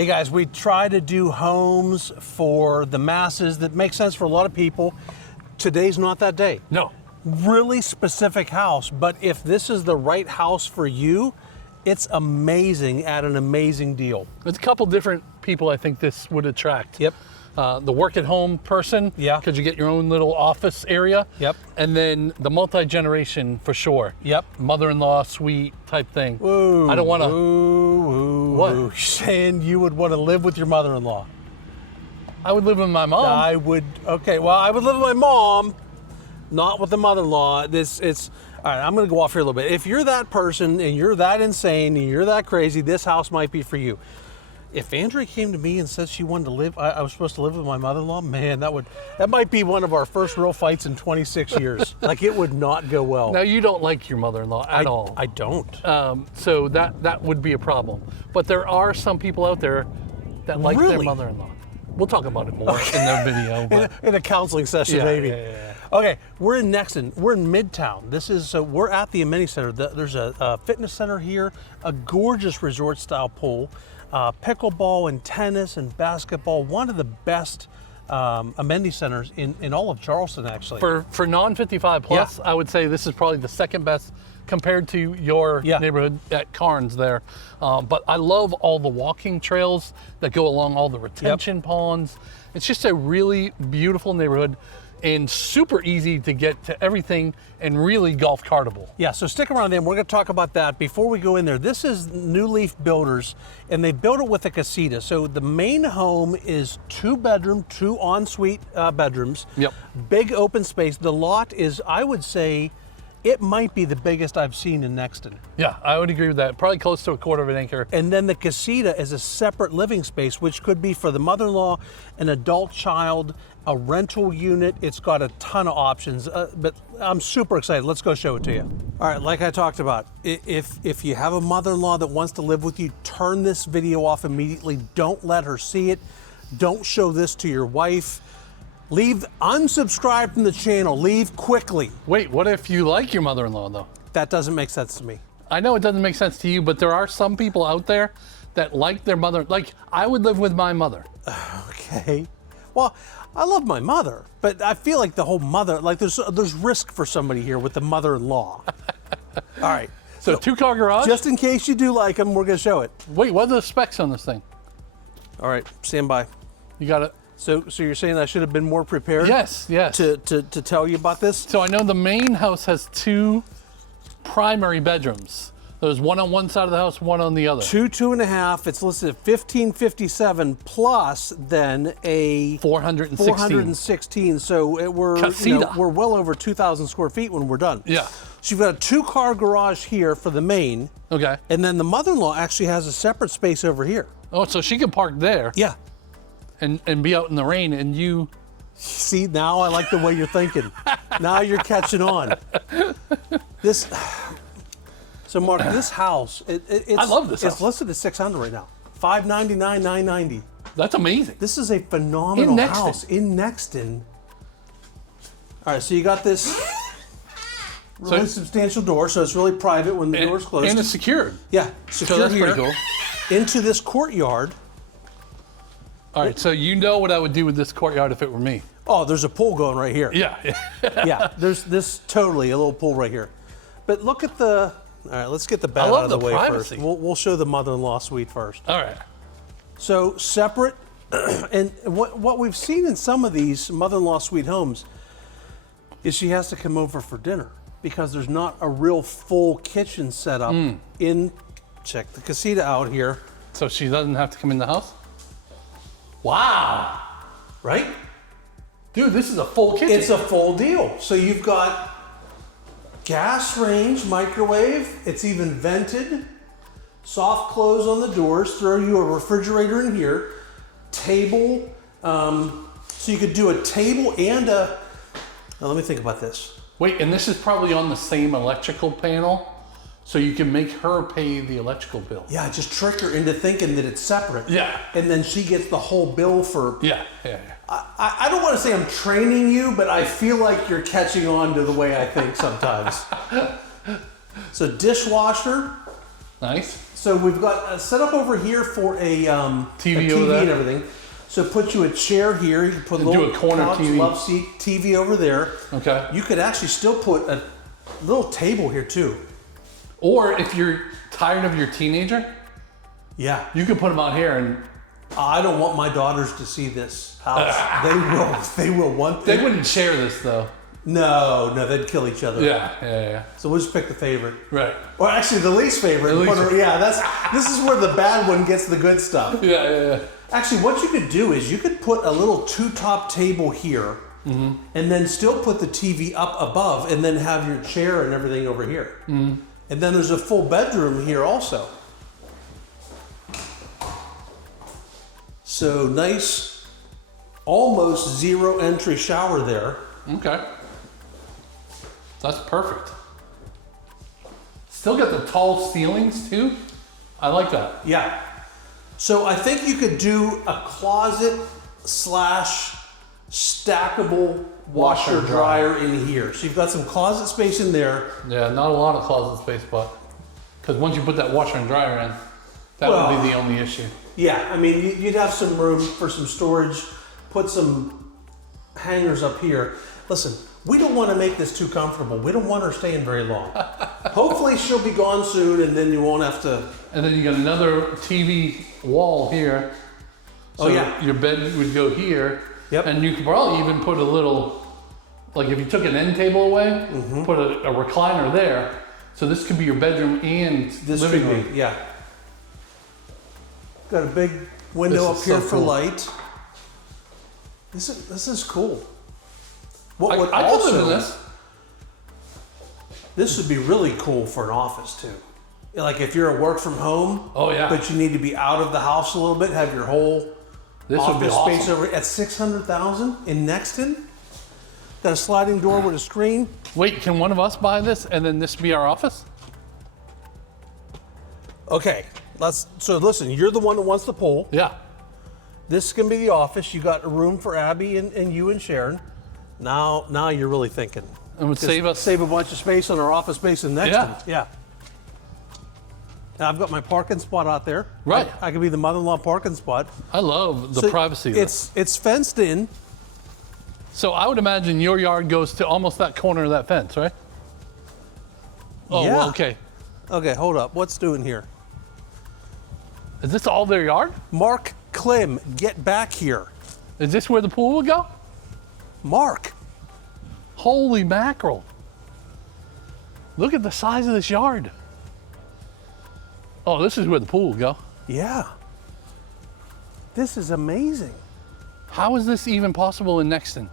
Hey guys, we try to do homes for the masses that make sense for a lot of people. Today's not that day. No. Really specific house, but if this is the right house for you, it's amazing at an amazing deal. There's a couple different people I think this would attract. Yep. The work-at-home person, Yeah. because you get your own little office area. Yep. And then the multi-generation for sure. Yep. Mother-in-law suite type thing. Whoa, I don't want to. What? You're saying you would want to live with your mother-in-law? I would live with my mom. I would. Okay, well, I would live with my mom, not with the mother-in-law. It's all right. I'm going to go off here a little bit. If you're that person and you're that insane and you're that crazy, this house might be for you. If Andrea came to me and said she wanted to live, I was supposed to live with my mother-in-law, man, that might be one of our first real fights in 26 years. Like, it would not go well. Now, you don't like your mother-in-law at all. I don't. So that would be a problem. But there are some people out there that like their Really? mother-in-law. We'll talk about it more in their video. But In a counseling session, Yeah, maybe. yeah. Okay, we're in Nexton. We're in Midtown. We're at the amenity center. There's a fitness center here, a gorgeous resort-style pool, pickleball and tennis and basketball. One of the best amenity centers in all of Charleston, actually. For non-55 plus, Yeah. I would say this is probably the second best compared to your Yeah. neighborhood at Carnes there. But I love all the walking trails that go along all the retention ponds. It's just a really beautiful neighborhood and super easy to get to everything and really golf cartable. Yeah, so stick around then. We're going to talk about that. Before we go in there, this is New Leaf Builders, and they built it with a casita. So the main home is 2-bedroom, 2 ensuite bedrooms. Yep. Big open space. The lot is, I would say, it might be the biggest I've seen in Nexton. Yeah, I would agree with that. Probably close to a quarter of an acre. And then the casita is a separate living space, which could be for the mother-in-law, an adult child, a rental unit. It's got a ton of options, but I'm super excited. Let's go show it to you. All right, like I talked about, if you have a mother-in-law that wants to live with you, turn this video off immediately. Don't let her see it. Don't show this to your wife. Unsubscribe from the channel. Leave quickly. Wait, what if you like your mother-in-law though? That doesn't make sense to me. I know it doesn't make sense to you, but there are some people out there that like their mother. Like, I would live with my mother. Okay. Well, I love my mother, but I feel like the whole mother, like there's risk for somebody here with the mother-in-law. All right. So 2-car garage? Just in case you do like them, we're going to show it. Wait, what are the specs on this thing? All right, stand by. You got it? So you're saying I should have been more prepared? Yes. To tell you about this? So I know the main house has 2 primary bedrooms. There's one on one side of the house, one on the other. 2.5. It's listed at 1557 plus then a 416. So we're well over 2,000 square feet when we're done. Yeah. So you've got a 2-car garage here for the main. Okay. And then the mother-in-law actually has a separate space over here. Oh, so she can park there. Yeah. And be out in the rain, and you. See, now I like the way you're thinking. Now you're catching on. So Mark, this house, I love this house. It's listed at $600 right now. $599, $990. That's amazing. This is a phenomenal In Nexton. house in Nexton. All right, so you got this really substantial door, so it's really private when the door's closed. And it's secured. Yeah, secure So that's here. pretty cool. Into this courtyard. All right, so you know what I would do with this courtyard if it were me. Oh, there's a pool going right here. Yeah. Yeah, there's this totally a little pool right here. But look at the. All right, let's get the bed out of the way privacy. first. We'll show the mother-in-law suite first. All right. So separate, and what we've seen in some of these mother-in-law suite homes is she has to come over for dinner because there's not a real full kitchen set up check the casita out here. So she doesn't have to come in the house? Wow. Right? Dude, this is a full kitchen. It's a full deal. So you've got gas range, microwave, it's even vented, soft close on the doors, throw you a refrigerator in here, table, so you could do a table and a, now let me think about this. Wait, and this is probably on the same electrical panel, so you can make her pay the electrical bill. Yeah, just trick her into thinking that it's separate. Yeah. And then she gets the whole bill for, Yeah. I don't want to say I'm training you, but I feel like you're catching on to the way I think sometimes. So dishwasher, Nice. So we've got a setup over here for a TV a over there. and everything. So put you a chair here. You can put a And little do a corner couch, TV. love seat, TV over there. Okay. You could actually still put a little table here too. Or if you're tired of your teenager, Yeah. you can put them out here and I don't want my daughters to see this house. They will want. they wouldn't share this though. No, they'd kill each other. Yeah. So we'll just pick the favorite. Right. Or actually, the least favorite. This is where the bad one gets the good stuff. Yeah. Actually, what you could do is you could put a little two-top table here, and then still put the TV up above, and then have your chair and everything over here. And then there's a full bedroom here also. So nice, almost zero entry shower there. Okay. That's perfect. Still got the tall ceilings too. I like that. Yeah. So I think you could do a closet / stackable washer dryer in here. So you've got some closet space in there. Yeah, not a lot of closet space, but because once you put that washer and dryer in, that would be the only issue. Yeah, I mean, you'd have some room for some storage, put some hangers up here. Listen, we don't want to make this too comfortable. We don't want her staying very long. Hopefully she'll be gone soon and then you won't have to. And then you got another TV wall here. So your bed would go here. Yep. And you could probably even put a little, like if you took an end table away, put a recliner there. So this could be your bedroom and living room. Yeah. Got a big window up here for light. This is cool. What would I could live in this. This would be really cool for an office too. Like if you're at work from home. Oh yeah. But you need to be out of the house a little bit, have your whole office space over at $600,000 in Nexton. Got a sliding door with a screen. Wait, can one of us buy this and then this be our office? Okay, so listen, you're the one that wants the pool. Yeah. This can be the office. You got a room for Abby and you and Sharon. Now you're really thinking. And would save a bunch of space on our office space in Nexton. Yeah. Now I've got my parking spot out there. Right. I could be the mother-in-law parking spot. I love the privacy of this. It's fenced in. So I would imagine your yard goes to almost that corner of that fence, right? Oh, Yeah. well, okay. Okay, hold up. What's doing here? Is this all their yard? Mark Klim, get back here. Is this where the pool would go? Mark. Holy mackerel. Look at the size of this yard. Oh, this is where the pool would go. Yeah. This is amazing. How is this even possible in Nexton?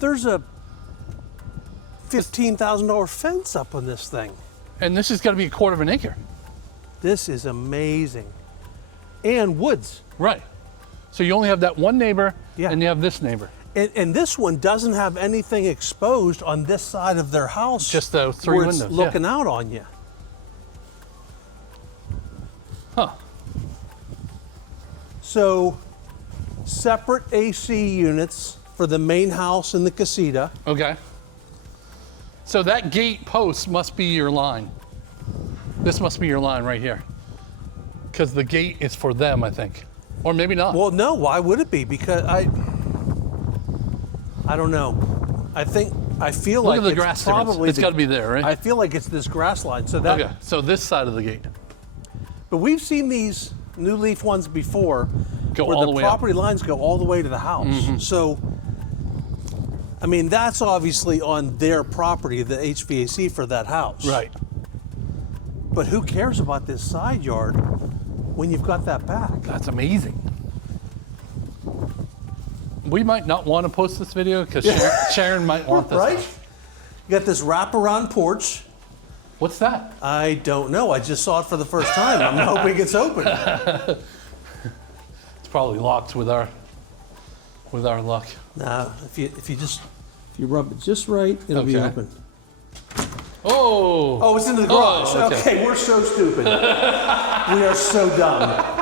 There's a $15,000 fence up on this thing. And this has got to be a quarter of an acre. This is amazing. And woods. Right. So you only have that one neighbor and you have this neighbor. And this one doesn't have anything exposed on this side of their house. Just those three where windows. It's looking out on you. Huh. So separate AC units for the main house and the casita. Okay. So that gate post must be your line. This must be your line right here. Because the gate is for them, I think. Or maybe not. Well, no, why would it be? Because I don't know. I feel Look like at the it's grass probably it's got to be there, right? I feel like it's this grass line. So that Okay, so this side of the gate. But we've seen these New Leaf ones before Go where all the the way up. property lines go all the way to the house. So I mean, that's obviously on their property, the HVAC for that house. Right. But who cares about this side yard when you've got that back? That's amazing. We might not want to post this video because Sharon might want this. Right? You got this wraparound porch. What's that? I don't know. I just saw it for the first time. I'm hoping it's open. It's probably locked with our luck. Nah, if you rub it just right, it'll be Okay. open. Oh. It's in the garage. Oh, okay, we're so stupid. We are so dumb.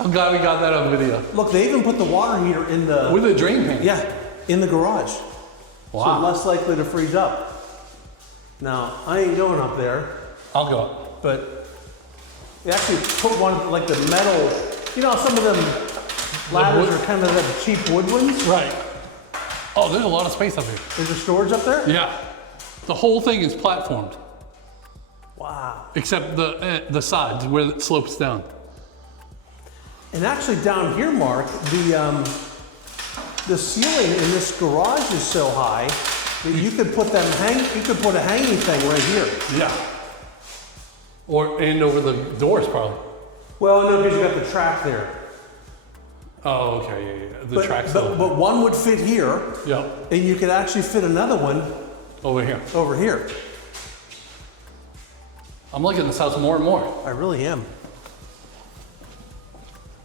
I'm glad we got that on video. Look, they even put the water heater in the... With a drain pan. Yeah, in the garage. Wow. So less likely to freeze up. Now, I ain't going up there, I'll go up. but They actually put one, like the metal, you know, some of them ladders are kind of the cheap wood ones. Right. Oh, there's a lot of space up here. Is there storage up there? Yeah. The whole thing is platformed. Wow. Except the sides where it slopes down. And actually down here, Mark, the ceiling in this garage is so high that you could put a hanging thing right here. Yeah. And over the doors, probably. Well, no, because you got the track there. Oh, okay, yeah. The track's but one would fit here. Yeah. And you could actually fit another one over here. Over here. I'm liking this house more and more. I really am.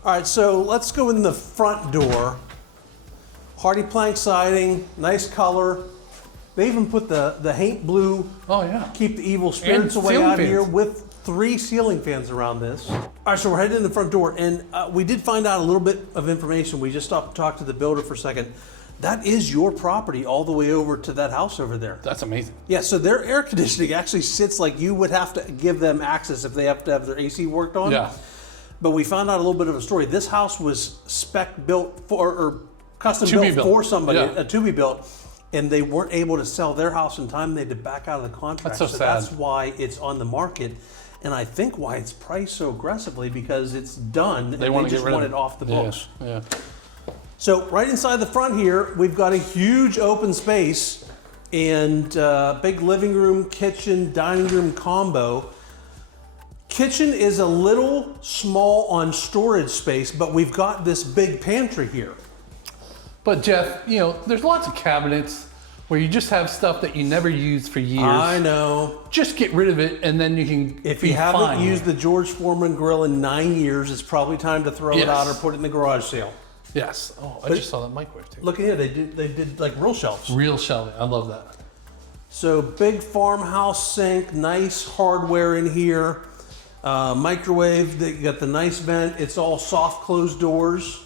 All right, so let's go in the front door. Hardy plank siding, nice color. They even put the haint blue. Oh yeah. Keep the evil spirits And away ceiling out fans. here with 3 ceiling fans around this. All right, so we're headed in the front door, and we did find out a little bit of information. We just stopped to talk to the builder for a second. That is your property all the way over to that house over there. That's amazing. Yeah, so their air conditioning actually sits like you would have to give them access if they have to have their AC worked on. Yeah. But we found out a little bit of a story. This house was spec built for, or custom To be built built. for somebody, Yeah. to be built, and they weren't able to sell their house in time. They had to back out of the contract. That's so sad. That's why it's on the market, and I think why it's priced so aggressively, because it's done. They and want to just get rid want of it off the books. Yeah. So right inside the front here, we've got a huge open space and big living room, kitchen, dining room combo. Kitchen is a little small on storage space, but we've got this big pantry here. But Jeff, you know, there's lots of cabinets where you just have stuff that you never use for years. I know. Just get rid of it, and then you can. If be you haven't fine. used the George Foreman grill in 9 years, it's probably time to throw it Yes. out or put it in the garage sale. Yes. Oh, I just saw that microwave too. Look at here, they did like real shelves. Real shelving. I love that. So big farmhouse sink, nice hardware in here. Microwave, you got the nice vent. It's all soft closed doors.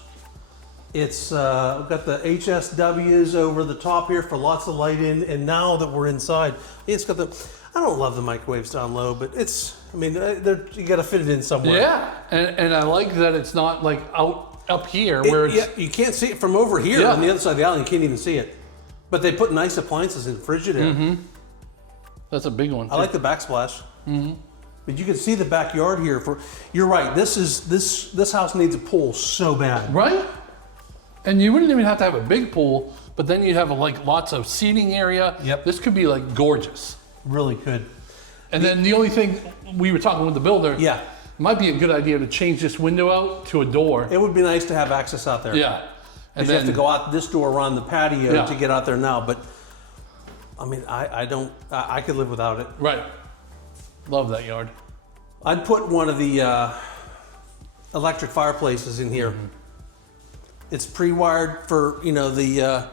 It's we've got the HSWs over the top here for lots of light in. And now that we're inside, it's got the, I don't love the microwaves down low, but it's, I mean, you got to fit it in somewhere. Yeah, and I like that it's not like up here where it's. Yeah, you can't see it from over here Yeah. on the other side of the island. You can't even see it. But they put nice appliances in Frigidaire. Mm-hmm. That's a big one. I like the backsplash. Mm-hmm. But you can see the backyard here. You're right. This house needs a pool so bad. Right? And you wouldn't even have to have a big pool, but then you'd have like lots of seating area. Yep. This could be like gorgeous. Really could. And then the only thing we were talking with the builder. Yeah. It might be a good idea to change this window out to a door. It would be nice to have access out there. Yeah. And you have to go out this door around the patio Yeah. to get out there now. But I mean, I could live without it. Right. Love that yard. I'd put one of the electric fireplaces in here. Mm-hmm. It's pre-wired for, the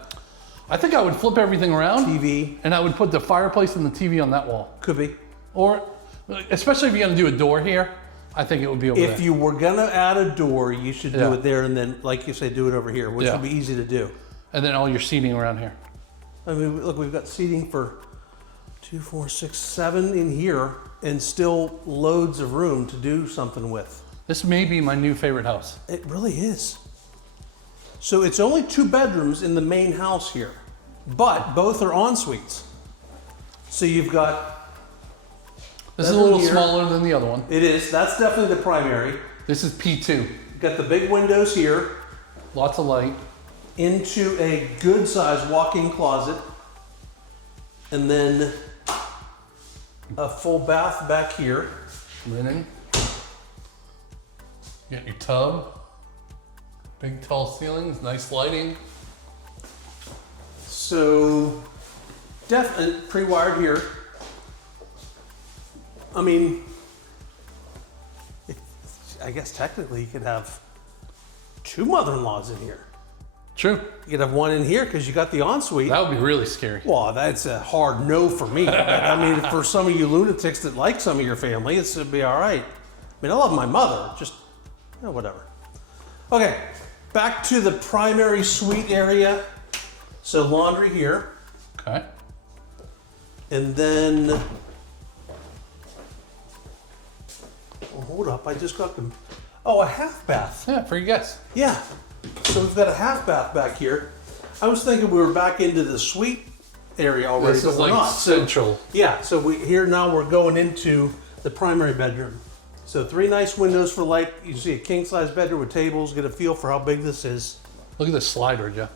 I think I would flip everything around. TV. And I would put the fireplace and the TV on that wall. Could be. Or, especially if you're gonna do a door here, I think it would be over there. If you were gonna add a door, you should do Yeah. it there, and then, like you say, do it over here, which Yeah. would be easy to do. And then all your seating around here. I mean, look, we've got seating for 2, 4, 6, 7 in here, and still loads of room to do something with. This may be my new favorite house. It really is. So it's only 2 bedrooms in the main house here, but both are en suites. So you've got. This is a little here. smaller than the other one. It is. That's definitely the primary. This is P2. Got the big windows here Lots of light. into a good sized walk-in closet, and then a full bath back here. Linen. You got your tub. Big tall ceilings, nice lighting. So definitely pre-wired here. I mean, I guess technically you could have 2 mother-in-laws in here. True. You could have one in here because you got the ensuite. That would be really scary. Well, that's a hard no for me. But, I mean, for some of you lunatics that like some of your family, it's going to be all right. I mean, I love my mother, just whatever. Okay, back to the primary suite area. So laundry here, Okay. and then hold up, I just got them. Oh, a half bath. Yeah, for you guys. Yeah. So we've got a half bath back here. I was thinking we were back into the suite area already, This but is we're like not. central. Yeah, so now we're going into the primary bedroom. So 3 nice windows for light. You see a king size bedroom with tables. Get a feel for how big this is. Look at this slider, Jeff.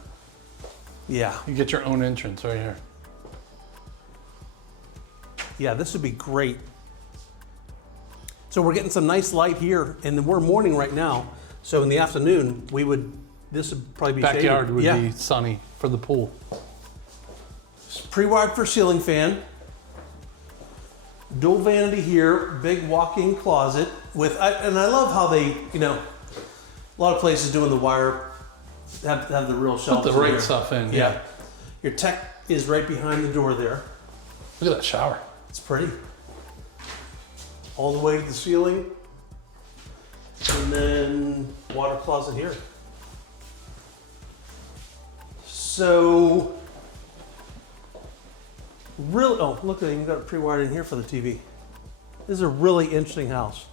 Yeah. You get your own entrance right here. Yeah, this would be great. So we're getting some nice light here, and we're morning right now. So in the afternoon, this would probably be Backyard shaded. would be sunny for the pool. Pre-wired for ceiling fan. Dual vanity here, big walk-in closet and I love how they, a lot of places doing the wire have the real shelves. Put the in right there. stuff in. Yeah. Your tech is right behind the door there. Look at that shower. It's pretty. All the way to the ceiling. And then water closet here. So, really, oh, look, they even got it pre-wired in here for the TV. This is a really interesting house.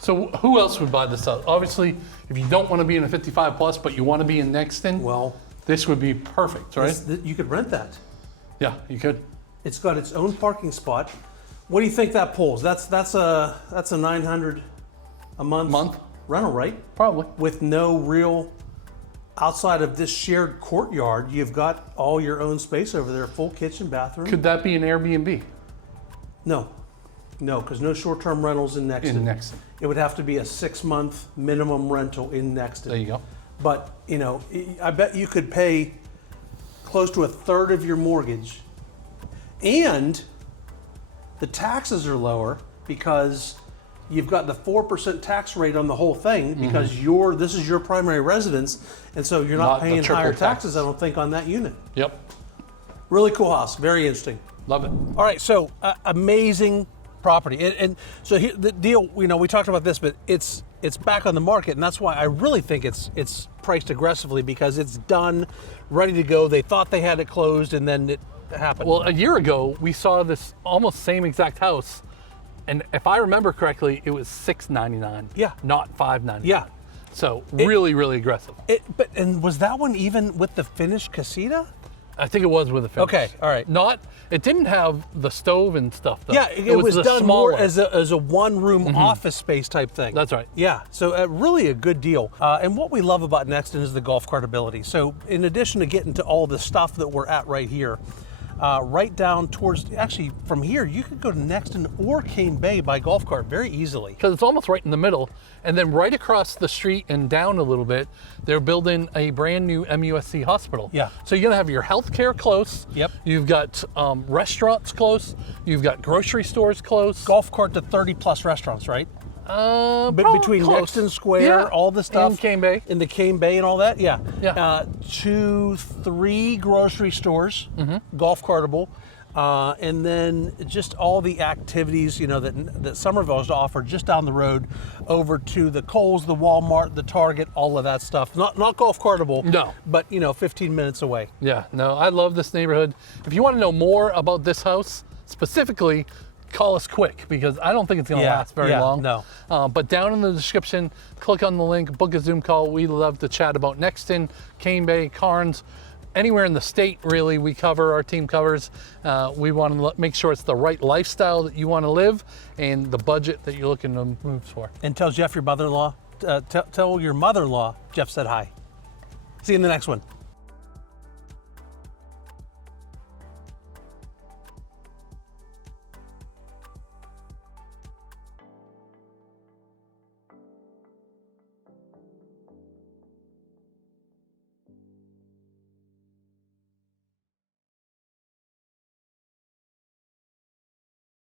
So who else would buy this house? Obviously, if you don't want to be in a 55 plus, but you want to be in Nexton, Well, this would be perfect, right? you could rent that. Yeah, you could. It's got its own parking spot. What do you think that pulls? That's a $900 a month rental, right? Probably. With no real, outside of this shared courtyard, you've got all your own space over there, full kitchen, bathroom. Could that be an Airbnb No, because no short-term rentals in Nexton. in Nexton? It would have to be a 6-month minimum rental in Nexton. There you go. But, I bet you could pay close to 1/3 of your mortgage. And the taxes are lower because you've got the 4% tax rate on the whole thing because this is your primary residence. And so you're not Not the paying triple higher tax. taxes, I don't think, on that unit. Yep. Really cool house. Very interesting. Love it. All right, so amazing property, and so here, the deal. We talked about this, but it's back on the market, and that's why I really think it's priced aggressively because it's done, ready to go. They thought they had it closed, and then it happened. Well, a year ago, we saw this almost same exact house, and if I remember correctly, it was $699. Yeah. Not $599. Yeah. So really aggressive. And was that one even with the finished casita? I think it was with a finish. Okay, all right. It didn't have the stove and stuff though. Yeah, it was the done smaller. more as a one-room office space type thing. That's right. Yeah, so really a good deal. And what we love about Nexton is the golf cart ability. So in addition to getting to all the stuff that we're at right here, right down towards, actually from here, you could go to Nexton or Cane Bay by golf cart very easily. Because it's almost right in the middle. And then right across the street and down a little bit, they're building a brand new MUSC hospital. Yeah. So you're gonna have your healthcare close. Yep. You've got restaurants close. You've got grocery stores close. Golf cart to 30 plus restaurants, right? Between close. Nexton Square, Yeah. all the stuff. And Cane Bay. In the Cane Bay and all that, yeah. Yeah. 2-3 grocery stores, golf cartable. And then just all the activities, that Somerville has to offer just down the road over to the Kohl's, the Walmart, the Target, all of that stuff. Not golf cartable, No. but 15 minutes away. Yeah, no, I love this neighborhood. If you want to know more about this house specifically, call us quick because I don't think it's going to last very long. No. But down in the description, click on the link, book a Zoom call. We love to chat about Nexton, Cane Bay, Carnes, anywhere in the state, really. We cover, our team covers. We want to make sure it's the right lifestyle that you want to live and the budget that you're looking to move for. And tell Jeff, your mother-in-law, tell your mother-in-law Jeff said hi. See you in the next one.